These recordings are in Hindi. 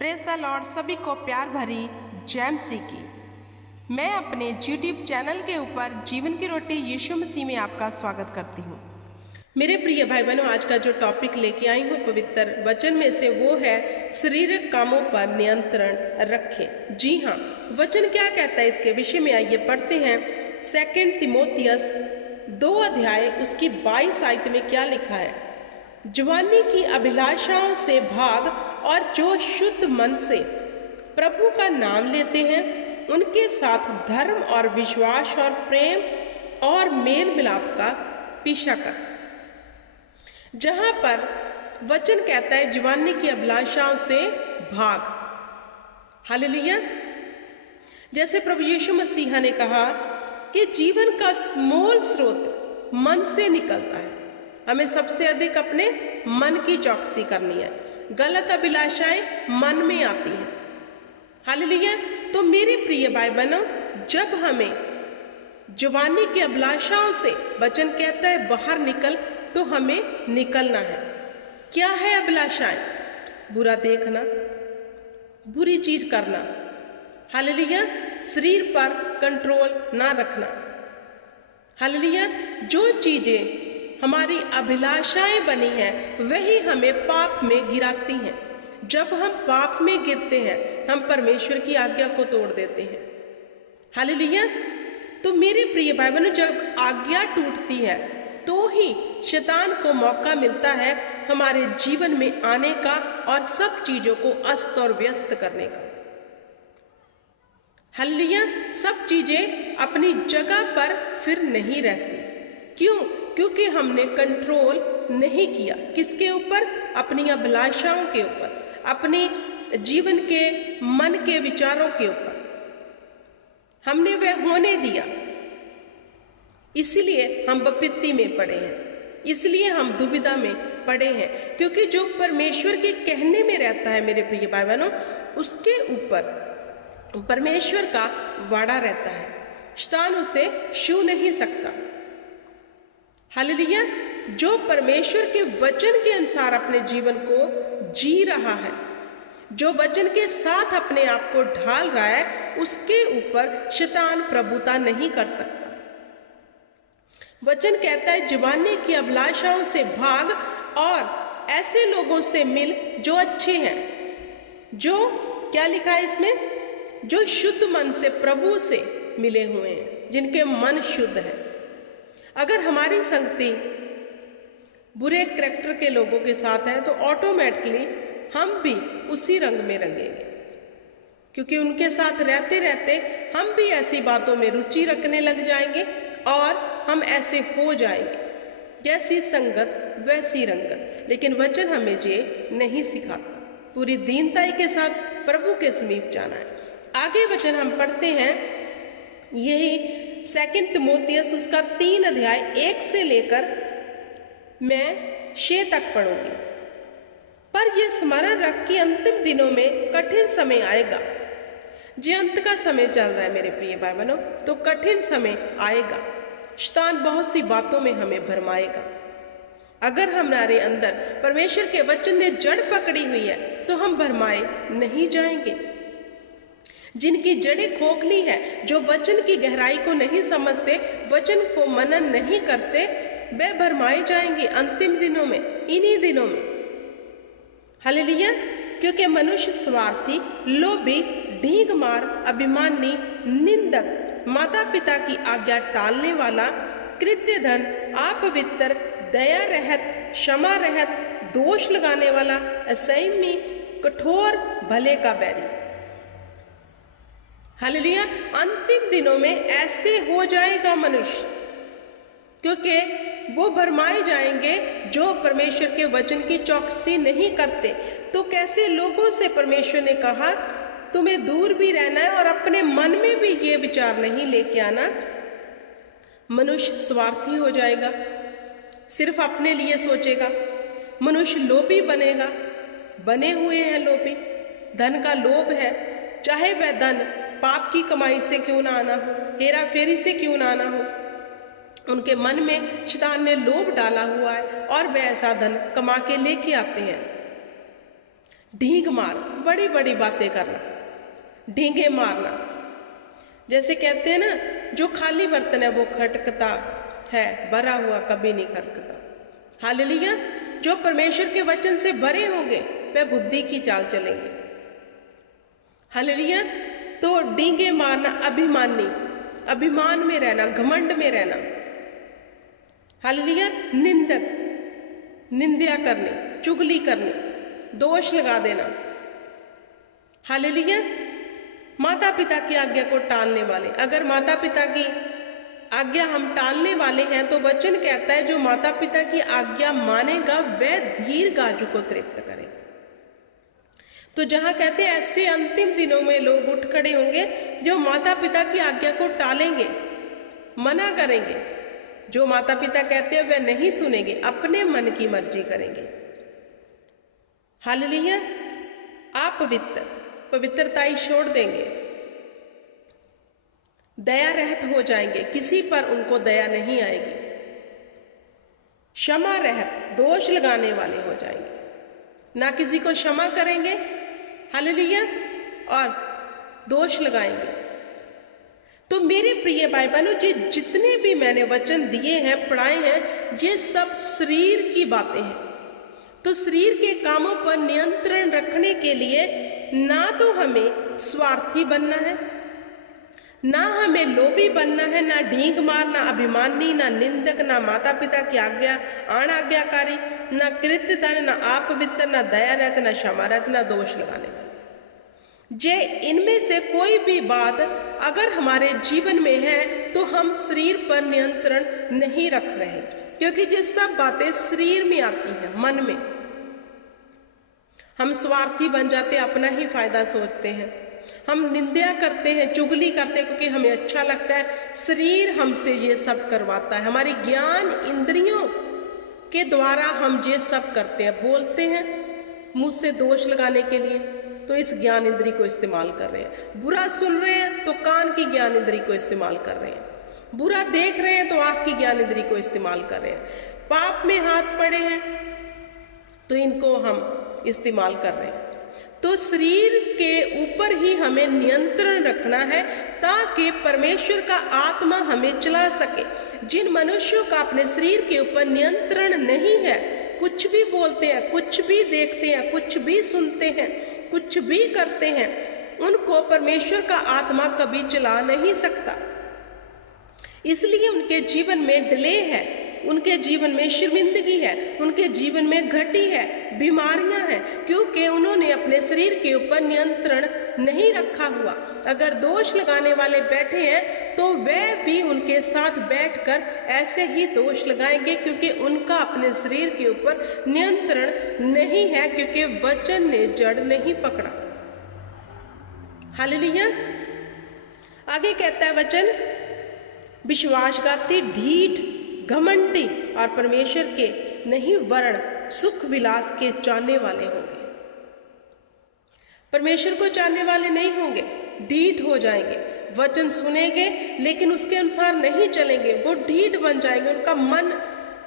Praise the Lord. सभी को प्यार भरी जय मसीह की। मैं अपने यूट्यूब चैनल के ऊपर जीवन की रोटी यीशु मसीह में आपका स्वागत करती हूँ। मेरे प्रिय भाई बहनों, आज का जो टॉपिक लेके आई हूँ पवित्र वचन में से वो है शारीरिक कामों पर नियंत्रण रखें। जी हाँ, वचन क्या कहता है इसके विषय में आइए पढ़ते हैं। 2 तिमोथियस 2 अध्याय उसकी 22 आयत में क्या लिखा है। जवानी की अभिलाषाओं से भाग और जो शुद्ध मन से प्रभु का नाम लेते हैं उनके साथ धर्म और विश्वास और प्रेम और मेल मिलाप का पीछा कर। जहां पर वचन कहता है जवानी की अभिलाषाओं से भाग, हालेलुया। जैसे प्रभु यीशु मसीह ने कहा कि जीवन का मूल स्रोत मन से निकलता है। हमें सबसे अधिक अपने मन की चौकसी करनी है। गलत अभिलाषाएं मन में आती हैं, हालेलुया। तो मेरे प्रिय भाई बहनों, जब हमें जवानी की अभिलाषाओं से वचन कहता है बाहर निकल, तो हमें निकलना है। क्या है अभिलाषाएं? बुरा देखना, बुरी चीज करना, हालेलुया। शरीर पर कंट्रोल ना रखना, हालेलुया। जो चीजें हमारी अभिलाषाएं बनी हैं वही हमें पाप में गिराती हैं। जब हम पाप में गिरते हैं हम परमेश्वर की आज्ञा को तोड़ देते हैं, हालेलुया। तो मेरे प्रिय भाई बहनों, जब आज्ञा टूटती है तो ही शैतान को मौका मिलता है हमारे जीवन में आने का और सब चीजों को अस्त और व्यस्त करने का, हालेलुया। सब चीजें अपनी जगह पर फिर नहीं रहती। क्यों? क्योंकि हमने कंट्रोल नहीं किया। किसके ऊपर? अपनी अभिलाषाओं के ऊपर, अपने जीवन के मन के विचारों के ऊपर हमने वह होने दिया। इसलिए हम विपत्ति में पड़े हैं, इसलिए हम दुविधा में पड़े हैं। क्योंकि जो परमेश्वर के कहने में रहता है मेरे प्रिय भाई बहनों, उसके ऊपर परमेश्वर का वाड़ा रहता है। शैतान उसे छू नहीं सकता, हालेलुया। जो परमेश्वर के वचन के अनुसार अपने जीवन को जी रहा है, जो वचन के साथ अपने आप को ढाल रहा है, उसके ऊपर शैतान प्रभुता नहीं कर सकता। वचन कहता है जवानी की अभिलाषाओं से भाग और ऐसे लोगों से मिल जो अच्छे हैं, जो क्या लिखा है इसमें, जो शुद्ध मन से प्रभु से मिले हुए हैं, जिनके मन शुद्ध है। अगर हमारी संगति बुरे करैक्टर के लोगों के साथ है तो ऑटोमेटिकली हम भी उसी रंग में रंगेंगे, क्योंकि उनके साथ रहते रहते हम भी ऐसी बातों में रुचि रखने लग जाएंगे और हम ऐसे हो जाएंगे। जैसी संगत वैसी रंगत। लेकिन वचन हमें ये नहीं सिखाता। पूरी दीनताई के साथ प्रभु के समीप जाना है। आगे वचन हम पढ़ते हैं, यही 2 तिमोथियस उसका 3 अध्याय 1 से लेकर मैं 6 तक पढ़ूंगी। पर यह स्मरण रख कि अंतिम दिनों में कठिन समय आएगा। जो अंत का समय चल रहा है मेरे प्रिय भाई बहनों, तो कठिन समय आएगा। शैतान बहुत सी बातों में हमें भरमाएगा। अगर हमारे अंदर परमेश्वर के वचन ने जड़ पकड़ी हुई है तो हम भरमाए नहीं जाएंगे। जिनकी जड़ें खोखली है, जो वचन की गहराई को नहीं समझते, वचन को मनन नहीं करते, वे भरमाए जाएंगे अंतिम दिनों में, इन्हीं दिनों में, हालेलुया। क्योंकि मनुष्य स्वार्थी, लोभी, ढींग मार, अभिमानी, निंदक, माता पिता की आज्ञा टालने वाला, कृत्य धन, अपवित्र, दया रहित, क्षमा रहित, दोष लगाने वाला, असंयमी, कठोर, भले का बैरी, हालेलुया। अंतिम दिनों में ऐसे हो जाएगा मनुष्य, क्योंकि वो भरमाए जाएंगे जो परमेश्वर के वचन की चौकसी नहीं करते। तो कैसे लोगों से परमेश्वर ने कहा तुम्हें दूर भी रहना है और अपने मन में भी ये विचार नहीं लेके आना। मनुष्य स्वार्थी हो जाएगा, सिर्फ अपने लिए सोचेगा। मनुष्य लोभी बनेगा, बने हुए हैं लोभी। धन का लोभ है, चाहे वह धन पाप की कमाई से क्यों ना आना हो, हेरा फेरी से क्यों ना आना हो, उनके मन में शैतान ने लोभ डाला हुआ है और वह ऐसा धन कमा के लेके आते हैं। ढींग मार, बड़ी बड़ी बातें करना, ढींगे मारना। जैसे कहते हैं ना, जो खाली बर्तन है वो खटकता है, भरा हुआ कभी नहीं खटकता। हालेलुया। जो परमेश्वर के वचन से भरे होंगे वे बुद्धि की चाल चलेंगे। हालेलुया। तो डींगे मारना, अभिमानी, अभिमान में रहना, घमंड में रहना। हालेलुया। निंदक, निंदा करने, चुगली करने, दोष लगा देना। हालेलुया। माता पिता की आज्ञा को टालने वाले, अगर माता पिता की आज्ञा हम टालने वाले हैं तो वचन कहता है जो माता पिता की आज्ञा मानेगा वह धीर गाजू को तृप्त करेगा। तो जहां कहते हैं ऐसे अंतिम दिनों में लोग उठ खड़े होंगे जो माता पिता की आज्ञा को टालेंगे, मना करेंगे, जो माता पिता कहते हैं वह नहीं सुनेंगे, अपने मन की मर्जी करेंगे। हालेलुया। आप पवित्रताई छोड़ देंगे, दया रहित हो जाएंगे, किसी पर उनको दया नहीं आएगी। क्षमा रहित, दोष लगाने वाले हो जाएंगे, ना किसी को क्षमा करेंगे। हालेलुया। और दोष लगाएंगे। तो मेरे प्रिय भाई बहनों, जितने भी मैंने वचन दिए हैं, पढ़ाए हैं, ये सब शरीर की बातें हैं। तो शरीर के कामों पर नियंत्रण रखने के लिए ना तो हमें स्वार्थी बनना है, ना हमें लोभी बनना है, ना ढींग मारना, अभिमानी, ना निंदक, ना माता पिता की आज्ञा अनाज्ञाकारी, ना कृत्य धन, ना अपवित्र, ना दया रहत, ना क्षमा रहत, ना दोष लगाने वाले। जे इनमें से कोई भी बात अगर हमारे जीवन में है तो हम शरीर पर नियंत्रण नहीं रख रहे, क्योंकि ये सब बातें शरीर में आती हैं, मन में। हम स्वार्थी बन जाते, अपना ही फायदा सोचते हैं, हम निंदा करते हैं, चुगली करते हैं, क्योंकि हमें अच्छा लगता है। शरीर हमसे ये सब करवाता है, हमारी ज्ञान इंद्रियों के द्वारा हम ये सब करते हैं। बोलते हैं मुंह से दोष लगाने के लिए, तो इस ज्ञान इंद्री को इस्तेमाल कर रहे हैं। बुरा सुन रहे हैं तो कान की ज्ञान इंद्री को इस्तेमाल कर रहे हैं। बुरा देख रहे हैं तो आँख की ज्ञान इंद्री को इस्तेमाल कर रहे हैं। पाप में हाथ पड़े हैं तो इनको हम इस्तेमाल कर रहे हैं। तो शरीर के ऊपर ही हमें नियंत्रण रखना है ताकि परमेश्वर का आत्मा हमें चला सके। जिन मनुष्यों का अपने शरीर के ऊपर नियंत्रण नहीं है, कुछ भी बोलते हैं, कुछ भी देखते हैं, कुछ भी सुनते हैं, कुछ भी करते हैं, उनको परमेश्वर का आत्मा कभी चला नहीं सकता। इसलिए उनके जीवन में डिले है, उनके जीवन में शर्मिंदगी है, उनके जीवन में घटी है, बीमारियां हैं, क्योंकि उन्होंने अपने शरीर के ऊपर नियंत्रण नहीं रखा हुआ। अगर दोष लगाने वाले बैठे हैं तो वह भी उनके साथ बैठकर ऐसे ही दोष लगाएंगे, क्योंकि उनका अपने शरीर के ऊपर नियंत्रण नहीं है, क्योंकि वचन ने जड़ नहीं पकड़ा। हालेलुया। आगे कहता है वचन, विश्वासघाती, ढीठ, घमंडी और परमेश्वर के नहीं वरण सुख विलास के चाहने वाले होंगे। परमेश्वर को चाहने वाले नहीं होंगे, ढीठ हो जाएंगे, वचन सुनेंगे लेकिन उसके अनुसार नहीं चलेंगे, वो ढीठ बन जाएंगे, उनका मन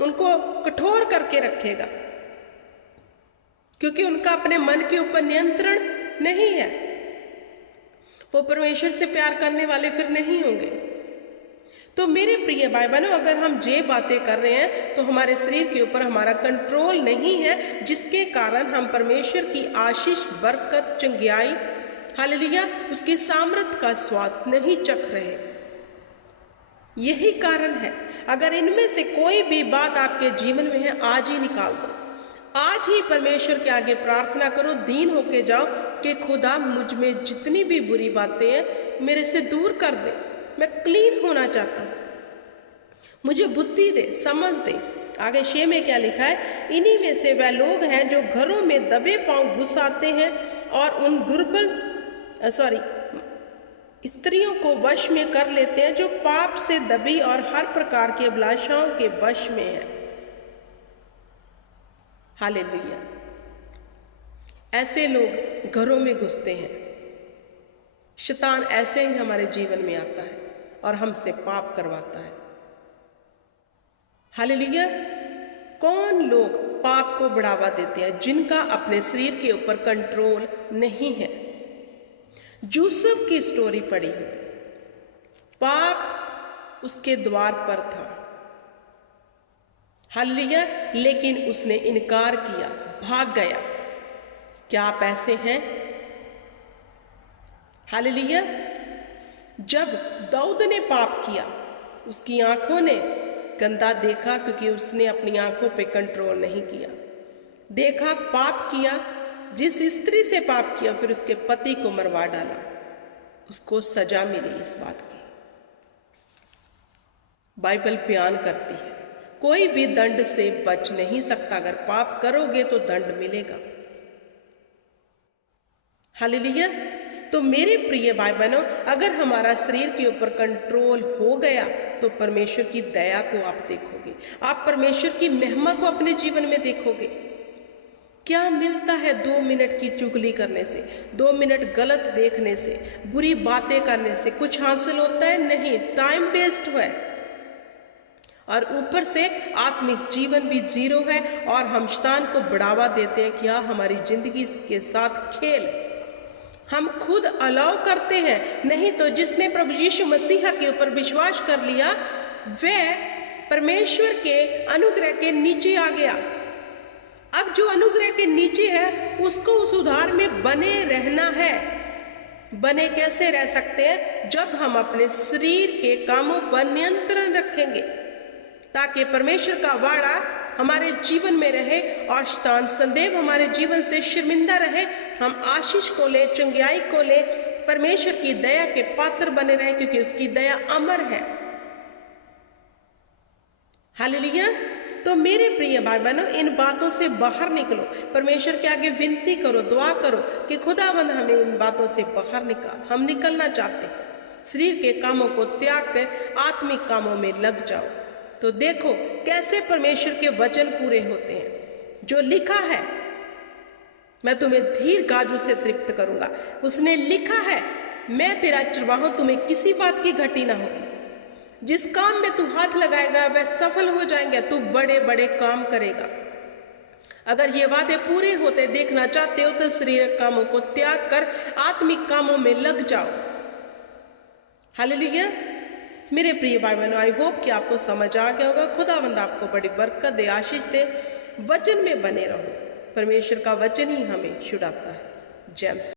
उनको कठोर करके रखेगा, क्योंकि उनका अपने मन के ऊपर नियंत्रण नहीं है। वो परमेश्वर से प्यार करने वाले फिर नहीं होंगे। तो मेरे प्रिय भाई बहनों, अगर हम ये बातें कर रहे हैं तो हमारे शरीर के ऊपर हमारा कंट्रोल नहीं है, जिसके कारण हम परमेश्वर की आशीष, बरकत, चंगियाई, हालेलुया, उसकी सामर्थ का स्वाद नहीं चख रहे। यही कारण है। अगर इनमें से कोई भी बात आपके जीवन में है, आज ही निकाल दो। आज ही परमेश्वर के आगे प्रार्थना करो, दीन होके जाओ कि खुदा मुझ में जितनी भी बुरी बातें हैं मेरे से दूर कर दे। मैं क्लीन होना चाहता हूँ, मुझे बुद्धि दे, समझ दे। आगे 6 में क्या लिखा है, इन्हीं में से वह लोग हैं जो घरों में दबे पांव घुस आते हैं और उन स्त्रियों को वश में कर लेते हैं जो पाप से दबी और हर प्रकार की अभिलाषाओं के वश में है। हालेलुया। ऐसे लोग घरों में घुसते हैं। शैतान ऐसे ही हमारे जीवन में आता है और हमसे पाप करवाता है। हालेलुया। कौन लोग पाप को बढ़ावा देते हैं, जिनका अपने शरीर के ऊपर कंट्रोल नहीं है। यूसुफ की स्टोरी पढ़ी होगी। पाप उसके द्वार पर था, हालेलुया, लेकिन उसने इनकार किया, भाग गया। क्या आप ऐसे हैं? हालेलुया। जब दाऊद ने पाप किया, उसकी आंखों ने गंदा देखा, क्योंकि उसने अपनी आंखों पे कंट्रोल नहीं किया। देखा, पाप किया, जिस स्त्री से पाप किया, फिर उसके पति को मरवा डाला। उसको सजा मिली इस बात की। बाइबल बयान करती है, कोई भी दंड से बच नहीं सकता। अगर पाप करोगे तो दंड मिलेगा। हालेलुया। तो मेरे प्रिय भाई बहनों, अगर हमारा शरीर के ऊपर कंट्रोल हो गया तो परमेश्वर की दया को आप देखोगे, आप परमेश्वर की महिमा को अपने जीवन में देखोगे। क्या मिलता है 2 मिनट की चुगली करने से, 2 मिनट गलत देखने से, बुरी बातें करने से? कुछ हासिल होता है? नहीं, टाइम वेस्ट हुआ है। और ऊपर से आत्मिक जीवन भी जीरो है, और हम शैतान को बढ़ावा देते हैं कि हाँ, हमारी जिंदगी के साथ खेल हम खुद अलाउ करते हैं। नहीं तो जिसने प्रभु यीशु मसीह के ऊपर विश्वास कर लिया, वह परमेश्वर के अनुग्रह के नीचे आ गया। अब जो अनुग्रह के नीचे है, उसको उस उद्धार में बने रहना है। बने कैसे रह सकते हैं? जब हम अपने शरीर के कामों पर नियंत्रण रखेंगे, ताकि परमेश्वर का वाड़ा हमारे जीवन में रहे और शैतान संदेह हमारे जीवन से शर्मिंदा रहे। हम आशीष को ले, चंगाई को ले, परमेश्वर की दया के पात्र बने रहे, क्योंकि उसकी दया अमर है। हालेलुया। तो मेरे प्रिय भाई बहनों, इन बातों से बाहर निकलो। परमेश्वर के आगे विनती करो, दुआ करो कि खुदावंद हमें इन बातों से बाहर निकाल। हम निकलना चाहते हैं। शरीर के कामों को त्याग कर आत्मिक कामों में लग जाओ। तो देखो कैसे परमेश्वर के वचन पूरे होते हैं। जो लिखा है, मैं तुम्हें धीर गाजू से तृप्त करूंगा। उसने लिखा है, मैं तेरा चरवाहा हूं, तुम्हें किसी बात की घटी ना होगी। जिस काम में तू हाथ लगाएगा वह सफल हो जाएंगे। तू बड़े बड़े काम करेगा। अगर ये वादे पूरे होते देखना चाहते हो, तो शरीरक कामों को त्याग कर आत्मिक कामों में लग जाओ। हालेलुया। मेरे प्रिय भाई बहनों, आई होप कि आपको समझ आ गया होगा। खुदावंद आपको बड़ी बरकत दे, आशीष दे। वचन में बने रहो। परमेश्वर का वचन ही हमें छुड़ाता है। जय मसीह।